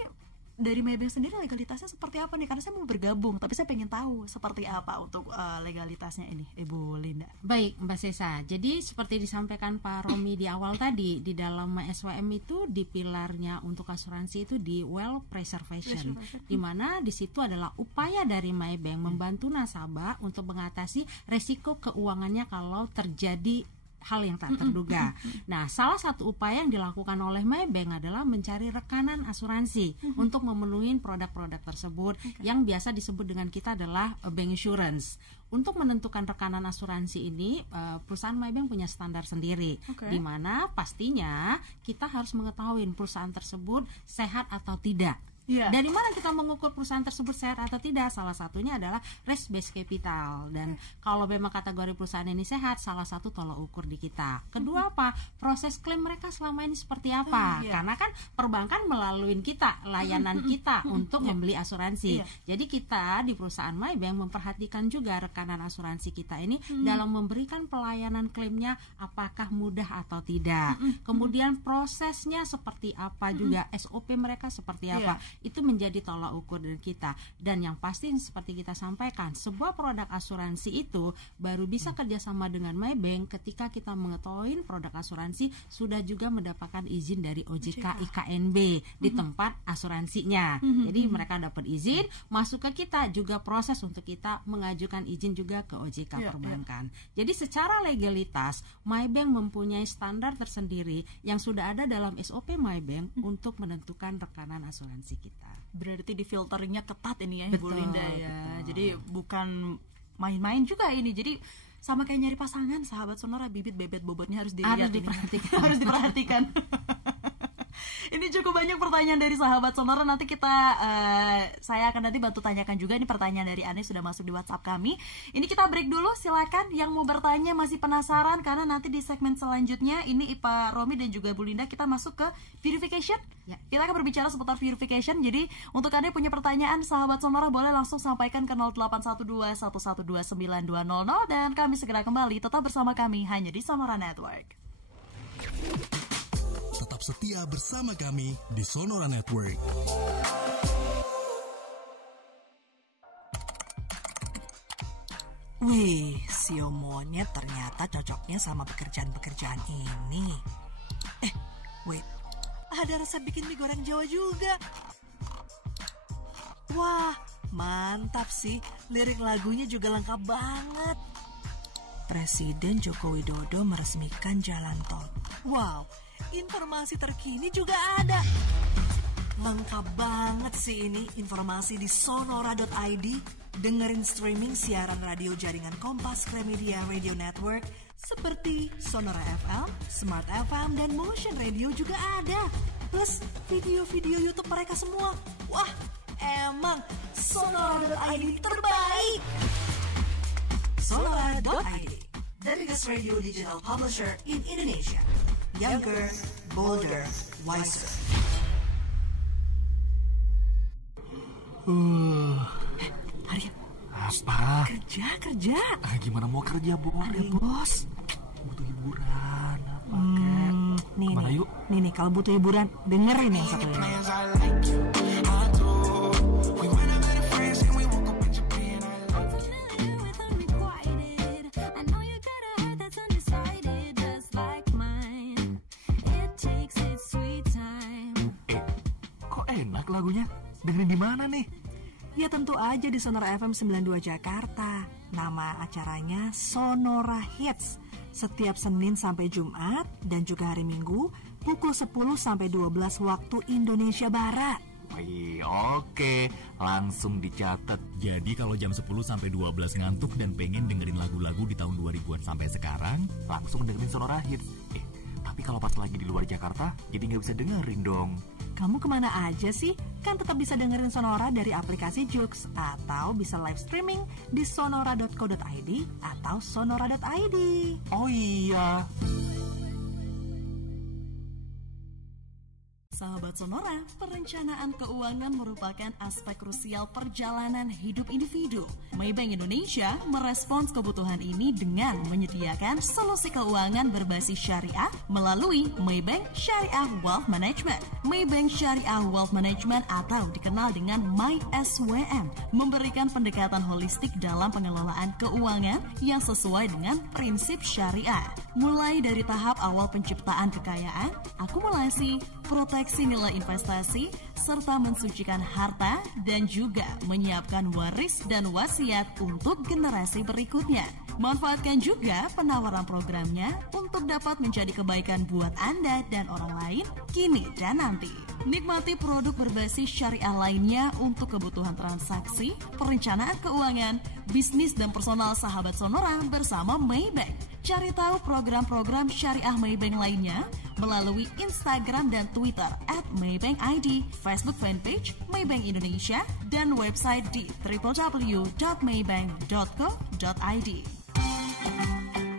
dari Maybank sendiri legalitasnya seperti apa nih? Karena saya mau bergabung, tapi saya pengen tahu seperti apa untuk legalitasnya ini, Ibu Linda. Baik, Mbak Sesa. Jadi seperti disampaikan Pak Romi di awal tadi, di dalam SWM itu di pilarnya untuk asuransi itu di wealth preservation, di mana di situ adalah upaya dari Maybank membantu nasabah untuk mengatasi resiko keuangannya kalau terjadi hal yang tak terduga. Nah, salah satu upaya yang dilakukan oleh Maybank adalah mencari rekanan asuransi untuk memenuhi produk-produk tersebut yang biasa disebut dengan kita adalah bank insurance. Untuk menentukan rekanan asuransi ini, perusahaan Maybank punya standar sendiri, di mana pastinya kita harus mengetahui perusahaan tersebut sehat atau tidak. Dari mana kita mengukur perusahaan tersebut sehat atau tidak? Salah satunya adalah risk based capital, dan kalau memang kategori perusahaan ini sehat, salah satu tolak ukur di kita. Kedua apa? Proses klaim mereka selama ini seperti apa? Karena kan perbankan melalui kita, layanan kita untuk membeli asuransi. Jadi kita di perusahaan Maybank memperhatikan juga rekanan asuransi kita ini dalam memberikan pelayanan klaimnya apakah mudah atau tidak. Kemudian prosesnya seperti apa juga, SOP mereka seperti apa. Itu menjadi tolak ukur dari kita. Dan yang pasti seperti kita sampaikan, sebuah produk asuransi itu baru bisa kerjasama dengan Maybank ketika kita mengetahui produk asuransi sudah juga mendapatkan izin dari OJK IKNB di tempat asuransinya. Jadi mereka dapat izin, masuk ke kita, juga proses untuk kita mengajukan izin juga ke OJK perbankan. Jadi secara legalitas Maybank mempunyai standar tersendiri yang sudah ada dalam SOP Maybank untuk menentukan rekanan asuransi kita. Berarti di filteringnya ketat ini ya, Ibu Linda ya. Jadi bukan main-main juga ini. Jadi sama kayak nyari pasangan, sahabat Sonora, bibit bebet bobotnya harus dilihat, harus diperhatikan. Ini cukup banyak pertanyaan dari sahabat Sonora. Nanti saya akan nanti bantu tanyakan juga. Ini pertanyaan dari Ane sudah masuk di WhatsApp kami. Ini kita break dulu, silakan yang mau bertanya masih penasaran, karena nanti di segmen selanjutnya ini Pak Romi dan juga Bu Linda kita masuk ke verification. Kita akan berbicara seputar verification. Jadi untuk Anda punya pertanyaan sahabat Sonora boleh langsung sampaikan ke 0812 112 9200 dan kami segera kembali. Tetap bersama kami hanya di Sonora Network. Tetap setia bersama kami di Sonora Network. Wih, sio monyet ternyata cocoknya sama pekerjaan-pekerjaan ini. Wait, ada resep bikin mie goreng Jawa juga. Wah, mantap sih. Lirik lagunya juga lengkap banget. Presiden Joko Widodo meresmikan jalan tol. Wow, informasi terkini juga ada. Lengkap banget sih ini informasi di sonora.id. Dengerin streaming siaran radio jaringan Kompas Gramedia Radio Network seperti Sonora FM, Smart FM, dan Motion Radio juga ada. Plus video-video YouTube mereka semua. Wah, emang sonora.id terbaik. Sonora.id, the biggest radio digital publisher in Indonesia. Younger, bolder, wiser. Apa? Kerja. Gimana mau kerja, boring. Bos. Butuh hiburan. Apa Nih, nih, kalau butuh hiburan, dengerin yang satu ini. Kok enak lagunya? Dengerin di mana nih? Ya tentu aja di Sonora FM 92 Jakarta. Nama acaranya Sonora Hits. Setiap Senin sampai Jumat dan juga hari Minggu pukul 10 sampai 12 waktu Indonesia Barat. Oke, langsung dicatat. Jadi kalau jam 10 sampai 12 ngantuk dan pengen dengerin lagu-lagu di tahun 2000-an sampai sekarang, langsung dengerin Sonora Hits. Tapi kalau pas lagi di luar Jakarta, jadi nggak bisa dengerin dong. Kamu kemana aja sih? Kan tetap bisa dengerin Sonora dari aplikasi Joox atau bisa live streaming di sonora.co.id atau sonora.id. Oh iya. Sahabat Sonora, perencanaan keuangan merupakan aspek krusial perjalanan hidup individu. Maybank Indonesia merespons kebutuhan ini dengan menyediakan solusi keuangan berbasis syariah melalui Maybank Syariah Wealth Management. Maybank Syariah Wealth Management atau dikenal dengan MySWM memberikan pendekatan holistik dalam pengelolaan keuangan yang sesuai dengan prinsip syariah. Mulai dari tahap awal penciptaan kekayaan, akumulasi, proteksi nilai investasi, serta mensucikan harta dan juga menyiapkan waris dan wasiat untuk generasi berikutnya. Manfaatkan juga penawaran programnya untuk dapat menjadi kebaikan buat Anda dan orang lain kini dan nanti. Nikmati produk berbasis syariah lainnya untuk kebutuhan transaksi, perencanaan keuangan, bisnis dan personal sahabat Sonora bersama Maybank. Cari tahu program-program syariah Maybank lainnya melalui Instagram dan Twitter @MaybankID, Facebook fanpage Maybank Indonesia, dan website di www.maybank.co.id.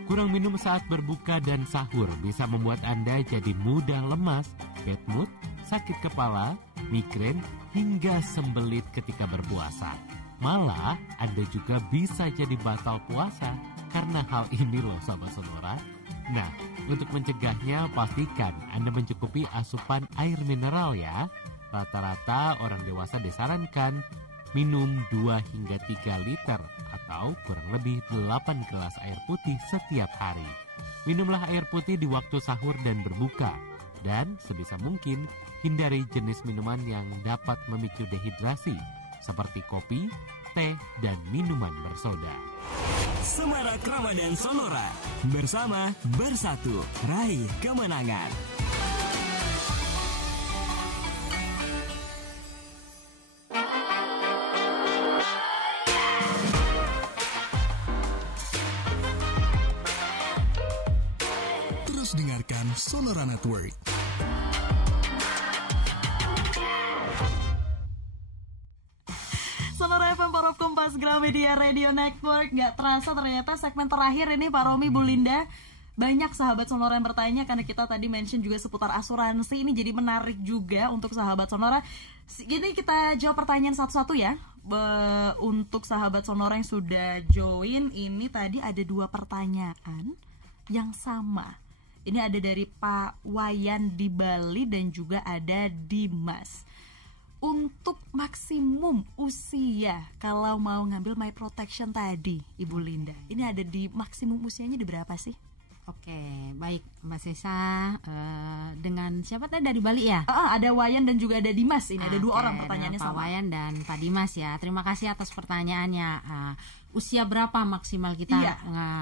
Kurang minum saat berbuka dan sahur bisa membuat Anda jadi mudah lemas, bad mood, sakit kepala, migrain, hingga sembelit ketika berpuasa. Malah, Anda juga bisa jadi batal puasa karena hal ini loh Sobat Sonora. Nah, untuk mencegahnya pastikan Anda mencukupi asupan air mineral ya. Rata-rata orang dewasa disarankan minum 2 hingga 3 liter atau kurang lebih 8 gelas air putih setiap hari. Minumlah air putih di waktu sahur dan berbuka. Dan sebisa mungkin hindari jenis minuman yang dapat memicu dehidrasi seperti kopi, teh, dan minuman bersoda. Semarak Ramadan Sonora. Bersama, bersatu, raih kemenangan. Terus dengarkan Sonora Network. Sonora FM Parop Kompas Gramedia Radio Network. Nggak terasa ternyata segmen terakhir ini Pak Romi, Bu Linda. Banyak sahabat Sonora yang bertanya karena kita tadi mention juga seputar asuransi. Ini jadi menarik juga untuk sahabat Sonora. Gini kita jawab pertanyaan satu-satu ya. Untuk sahabat Sonora yang sudah join, ini tadi ada 2 pertanyaan yang sama. Ini ada dari Pak Wayan di Bali dan juga ada Dimas. Untuk maksimum usia kalau mau ngambil My Protection tadi, Ibu Linda, ini ada di maksimum usianya di berapa sih? Oke, baik Mbak Sesa, dengan siapa tadi dari Bali ya? Ada Wayan dan juga ada Dimas. Ini ada 2 orang pertanyaannya Pak sama. Wayan dan Pak Dimas ya. Terima kasih atas pertanyaannya. Usia berapa maksimal kita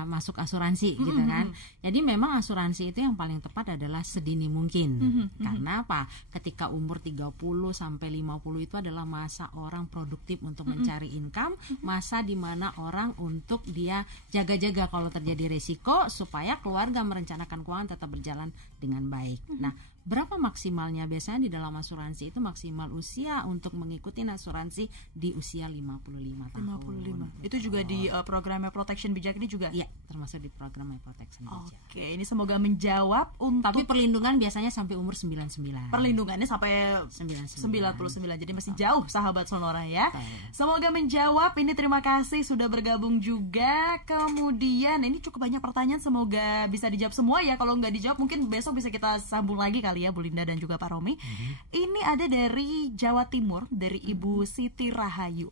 masuk asuransi gitu kan? Jadi memang asuransi itu yang paling tepat adalah sedini mungkin. Karena apa? Ketika umur 30 sampai 50 itu adalah masa orang produktif untuk mencari income, masa di mana orang untuk dia jaga-jaga kalau terjadi resiko supaya keluarga merencanakan keuangan tetap berjalan dengan baik. Nah, berapa maksimalnya? Biasanya di dalam asuransi itu maksimal usia untuk mengikuti asuransi di usia 55 tahun. 55. Itu juga di program Protection Bijak ini juga? Iya, termasuk di program Protection Bijak. Oke, ini semoga menjawab untuk... Tapi perlindungan biasanya sampai umur 99. Perlindungannya sampai 99. Jadi masih jauh sahabat Sonora ya. Semoga menjawab. Ini terima kasih sudah bergabung juga. Kemudian ini cukup banyak pertanyaan, semoga bisa dijawab semua ya. Kalau nggak dijawab mungkin besok bisa kita sambung lagi kali ya Bu Linda dan juga Pak Romi. Ini ada dari Jawa Timur, dari Ibu Siti Rahayu.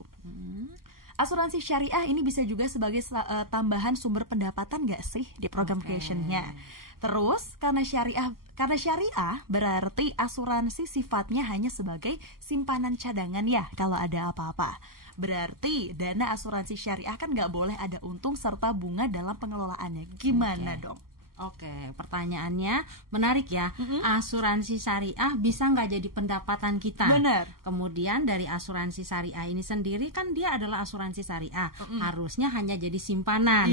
Asuransi syariah ini bisa juga sebagai tambahan sumber pendapatan nggak sih di program creation-nya? Terus karena syariah berarti asuransi sifatnya hanya sebagai simpanan cadangan ya kalau ada apa-apa. Berarti dana asuransi syariah kan nggak boleh ada untung serta bunga dalam pengelolaannya. Gimana dong? Oke, pertanyaannya menarik ya. Asuransi syariah bisa nggak jadi pendapatan kita? Benar. Kemudian dari asuransi syariah ini sendiri kan dia adalah asuransi syariah, harusnya hanya jadi simpanan.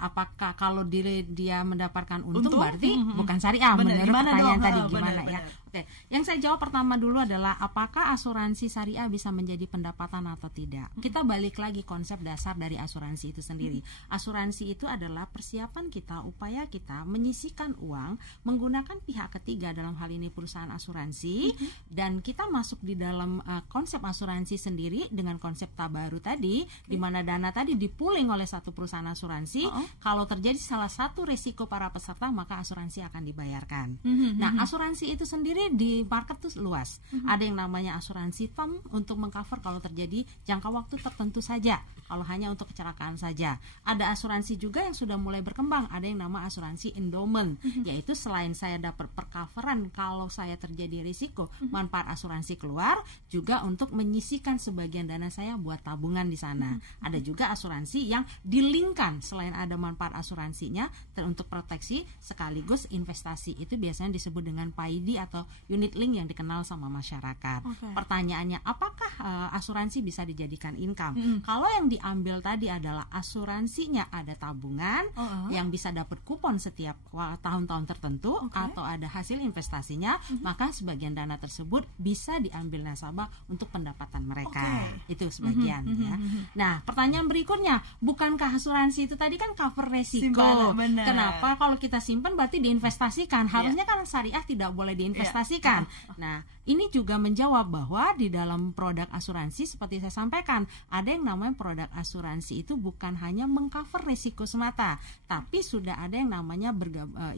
Apakah kalau dia mendapatkan untung berarti bukan syariah? Menurut pertanyaan tadi gimana ya? Oke, yang saya jawab pertama dulu adalah apakah asuransi syariah bisa menjadi pendapatan atau tidak? Kita balik lagi konsep dasar dari asuransi itu sendiri. Asuransi itu adalah persiapan kita, upaya kita menyisihkan uang menggunakan pihak ketiga, dalam hal ini perusahaan asuransi, dan kita masuk di dalam konsep asuransi sendiri dengan konsep tabaru tadi, di mana dana tadi dipooling oleh satu perusahaan asuransi. Kalau terjadi salah satu risiko para peserta, maka asuransi akan dibayarkan. Nah, asuransi itu sendiri di market tuh luas. Ada yang namanya asuransi term untuk mengcover kalau terjadi jangka waktu tertentu saja, kalau hanya untuk kecelakaan saja. Ada asuransi juga yang sudah mulai berkembang, ada yang nama asuransi endowment, yaitu selain saya dapat percoveran kalau saya terjadi risiko, manfaat asuransi keluar juga untuk menyisihkan sebagian dana saya buat tabungan di sana. Ada juga asuransi yang dilingkan, selain ada manfaat asuransinya untuk proteksi sekaligus investasi, itu biasanya disebut dengan PAID atau unit link yang dikenal sama masyarakat. Pertanyaannya, apakah asuransi bisa dijadikan income? Kalau yang diambil tadi adalah asuransinya ada tabungan yang bisa dapat kupon setiap tahun-tahun tertentu, atau ada hasil investasinya, maka sebagian dana tersebut bisa diambil nasabah untuk pendapatan mereka. Itu sebagian ya. Nah, pertanyaan berikutnya, bukankah asuransi itu tadi kan cover resiko? Kenapa kalau kita simpan berarti diinvestasikan? Harusnya kan syariah tidak boleh diinvestasikan. Nah, ini juga menjawab bahwa di dalam produk asuransi seperti saya sampaikan, ada yang namanya produk asuransi itu bukan hanya mengcover risiko semata, tapi sudah ada yang namanya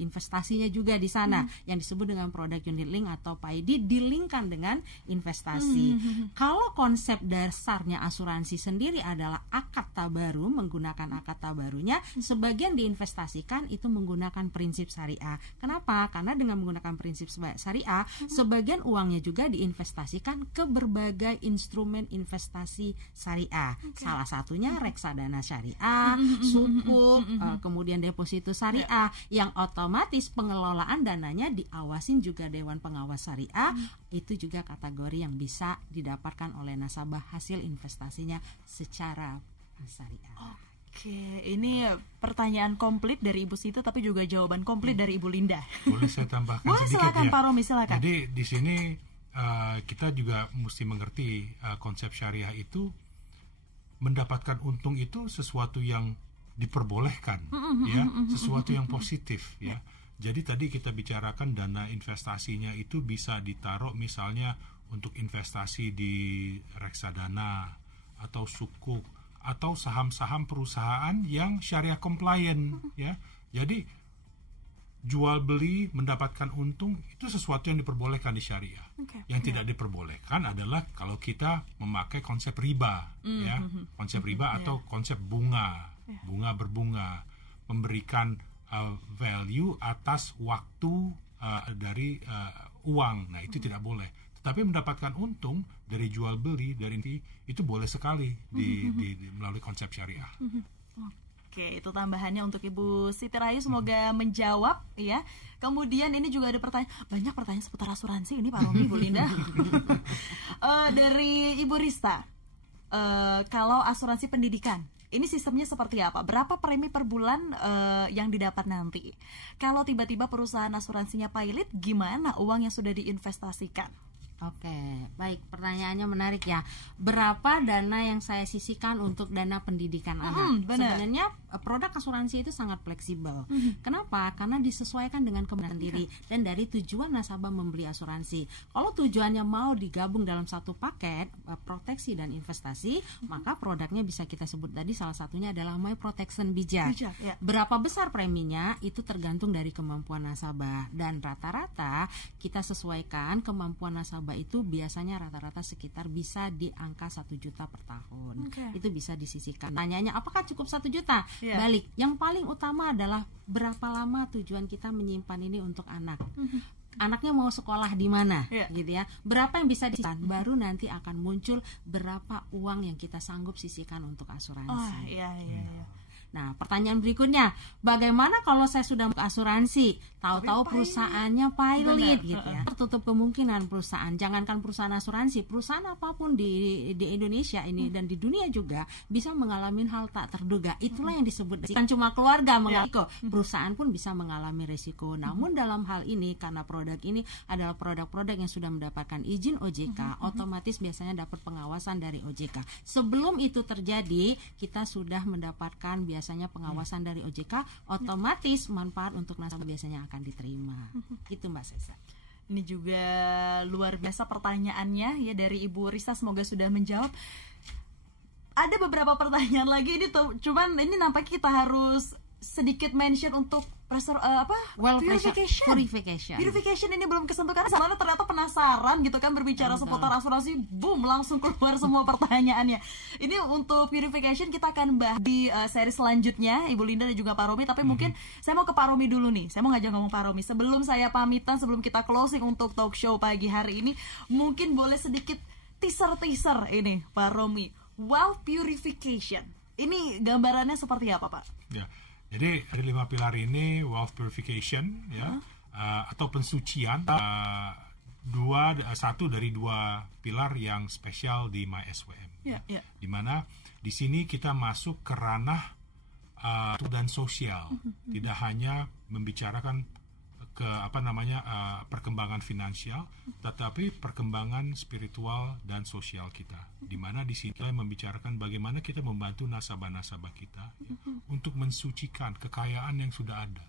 investasinya juga di sana, yang disebut dengan produk unit link atau PAID, dilingkan dengan investasi. Kalau konsep dasarnya asuransi sendiri adalah akad tabaru, menggunakan akad tabarunya, sebagian diinvestasikan itu menggunakan prinsip syariah. Kenapa? Karena dengan menggunakan prinsip syariah, sebagian uangnya juga diinvestasikan ke berbagai instrumen investasi syariah. Salah satunya reksadana syariah, sukuk, kemudian deposito syariah, yang otomatis pengelolaan dananya diawasin juga Dewan Pengawas Syariah. Itu juga kategori yang bisa didapatkan oleh nasabah hasil investasinya secara syariah. Oke, ini pertanyaan komplit dari Ibu Siti, tapi juga jawaban komplit dari Ibu Linda. Boleh saya tambahkan sedikit silakan, ya? Pak Romi, silakan. Jadi di sini kita juga mesti mengerti konsep syariah itu mendapatkan untung itu sesuatu yang diperbolehkan, ya, sesuatu yang positif, ya. Jadi tadi kita bicarakan dana investasinya itu bisa ditaruh misalnya untuk investasi di reksadana atau sukuk atau saham-saham perusahaan yang syariah compliant, ya. Jadi jual beli mendapatkan untung itu sesuatu yang diperbolehkan di syariah. Yang tidak diperbolehkan adalah kalau kita memakai konsep riba, ya, konsep riba atau konsep bunga berbunga, memberikan value atas waktu dari uang. Nah, itu tidak boleh. Tetapi mendapatkan untung dari jual beli dari itu boleh sekali melalui konsep syariah. Oke, itu tambahannya untuk Ibu Siti Rahayu, semoga menjawab ya. Kemudian ini juga ada banyak pertanyaan seputar asuransi ini Pak Romi, Bu Linda. Dari Ibu Rista, kalau asuransi pendidikan Ini sistemnya seperti apa? Berapa premi per bulan yang didapat nanti? Kalau tiba-tiba perusahaan asuransinya pailit, gimana uang yang sudah diinvestasikan? Oke, baik, pertanyaannya menarik ya. Berapa dana yang saya sisihkan untuk dana pendidikan anak? Sebenarnya produk asuransi itu sangat fleksibel. Kenapa? Karena disesuaikan dengan kebutuhan diri dan dari tujuan nasabah membeli asuransi. Kalau tujuannya mau digabung dalam satu paket proteksi dan investasi, maka produknya bisa kita sebut tadi salah satunya adalah My Protection Bijak. Ya. Berapa besar preminya itu tergantung dari kemampuan nasabah, dan rata-rata kita sesuaikan kemampuan nasabah itu biasanya rata-rata sekitar bisa di angka 1 juta per tahun. Itu bisa disisihkan. Tanyanya apakah cukup 1 juta? Balik, yang paling utama adalah berapa lama tujuan kita menyimpan ini untuk anak. Anaknya mau sekolah di mana, gitu ya. Berapa yang bisa disisihkan, baru nanti akan muncul berapa uang yang kita sanggup sisihkan untuk asuransi. Nah, pertanyaan berikutnya, bagaimana kalau saya sudah asuransi, tahu-tahu perusahaannya pailit gitu ya. Tertutup kemungkinan perusahaan, jangankan perusahaan asuransi, perusahaan apapun di Indonesia ini dan di dunia juga bisa mengalami hal tak terduga. Itulah yang disebut, bukan cuma keluarga mengalami risiko, perusahaan pun bisa mengalami risiko. Namun dalam hal ini, karena produk ini adalah produk-produk yang sudah mendapatkan izin OJK, otomatis biasanya dapat pengawasan dari OJK. Sebelum itu terjadi, kita sudah mendapatkan biasanya pengawasan dari OJK, otomatis manfaat untuk nasabah biasanya akan diterima. Gitu Mbak Sesa. Ini juga luar biasa pertanyaannya ya dari Ibu Risa, semoga sudah menjawab. Ada beberapa pertanyaan lagi ini tuh, cuman ini nampaknya kita harus sedikit mention untuk purification ini belum kesentuh karena soalnya ternyata penasaran gitu kan berbicara seputar asuransi, boom langsung keluar semua pertanyaannya. Ini untuk purification kita akan bahas di seri selanjutnya, Ibu Linda dan juga Pak Romi. Tapi mungkin saya mau ke Pak Romi dulu nih. Saya mau ngajak ngomong Pak Romi sebelum saya pamitan, sebelum kita closing untuk talk show pagi hari ini. Mungkin boleh sedikit teaser ini Pak Romi, wealth purification. Ini gambarannya seperti apa Pak? Ya. Jadi dari 5 pilar ini, wealth purification ya, atau pensucian, satu dari 2 pilar yang spesial di MySWM. Di mana di sini kita masuk ke ranah dan sosial, tidak hanya membicarakan ke perkembangan finansial, tetapi perkembangan spiritual dan sosial kita. Di mana di sini kita membicarakan bagaimana kita membantu nasabah-nasabah kita untuk mensucikan kekayaan yang sudah ada,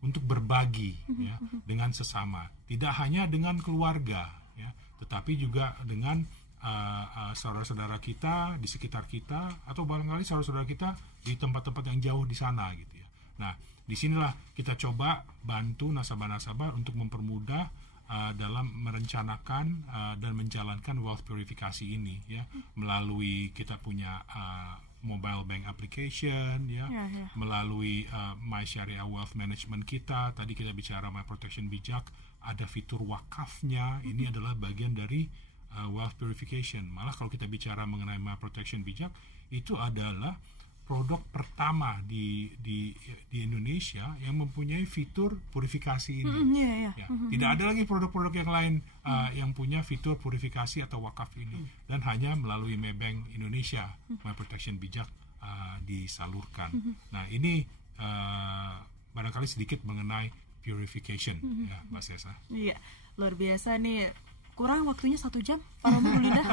untuk berbagi ya dengan sesama, tidak hanya dengan keluarga ya, tetapi juga dengan saudara-saudara kita di sekitar kita, atau barangkali saudara-saudara kita di tempat-tempat yang jauh di sana gitu ya. Nah, disinilah kita coba bantu nasabah-nasabah untuk mempermudah dalam merencanakan dan menjalankan wealth purification ini ya, melalui kita punya mobile bank application ya, melalui My Syariah Wealth Management kita. Tadi kita bicara My Protection Bijak, ada fitur wakafnya. Ini adalah bagian dari wealth purification. Malah kalau kita bicara mengenai My Protection Bijak, itu adalah produk pertama di Indonesia yang mempunyai fitur purifikasi ini. Tidak ada lagi produk-produk yang lain yang punya fitur purifikasi atau wakaf ini, dan hanya melalui Maybank Indonesia My Protection Bijak disalurkan. Nah, ini barangkali sedikit mengenai purification ya, Mbak Sesa. Iya, luar biasa nih. Kurang waktunya 1 jam, Pak Romi, Bu Linda.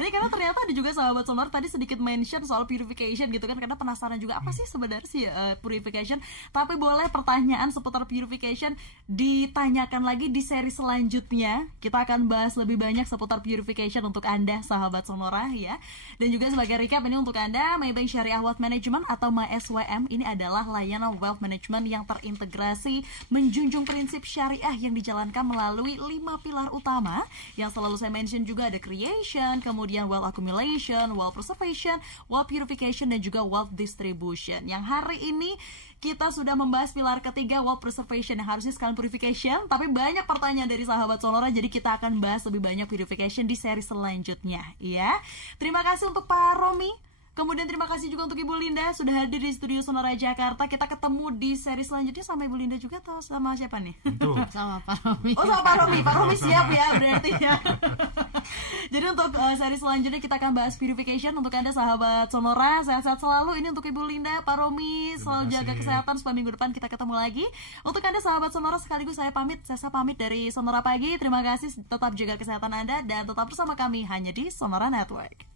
Ini karena ternyata ada juga sahabat Sonora tadi sedikit mention soal purification gitu kan, karena penasaran juga apa sih sebenarnya sih purification. Tapi boleh pertanyaan seputar purification ditanyakan lagi di seri selanjutnya. Kita akan bahas lebih banyak seputar purification untuk Anda sahabat Sonora ya. Dan juga sebagai recap ini untuk Anda, Maybank Syariah Wealth Management atau MySWM ini adalah layanan wealth management yang terintegrasi, menjunjung prinsip syariah yang dijalankan melalui 5 pilar utama yang selalu saya mention juga, ada creation, kemudian wealth accumulation, wealth preservation, wealth purification, dan juga wealth distribution. Yang hari ini kita sudah membahas pilar ketiga, wealth preservation, yang harusnya sekalian purification, tapi banyak pertanyaan dari sahabat Sonora, jadi kita akan bahas lebih banyak purification di seri selanjutnya ya. Terima kasih untuk Pak Romi. Kemudian terima kasih juga untuk Ibu Linda sudah hadir di studio Sonora Jakarta. Kita ketemu di seri selanjutnya sama Ibu Linda juga atau sama siapa nih? Sama Pak Romi. Oh, sama Pak Romi. Pak Romi siap ya berarti ya. Jadi untuk seri selanjutnya kita akan bahas purification untuk Anda sahabat Sonora. Sehat-sehat selalu. Ini untuk Ibu Linda, Pak Romi, selalu jaga kesehatan supaya minggu depan kita ketemu lagi. Untuk Anda sahabat Sonora, sekaligus saya pamit dari Sonora Pagi. Terima kasih, tetap jaga kesehatan Anda dan tetap bersama kami hanya di Sonora Network.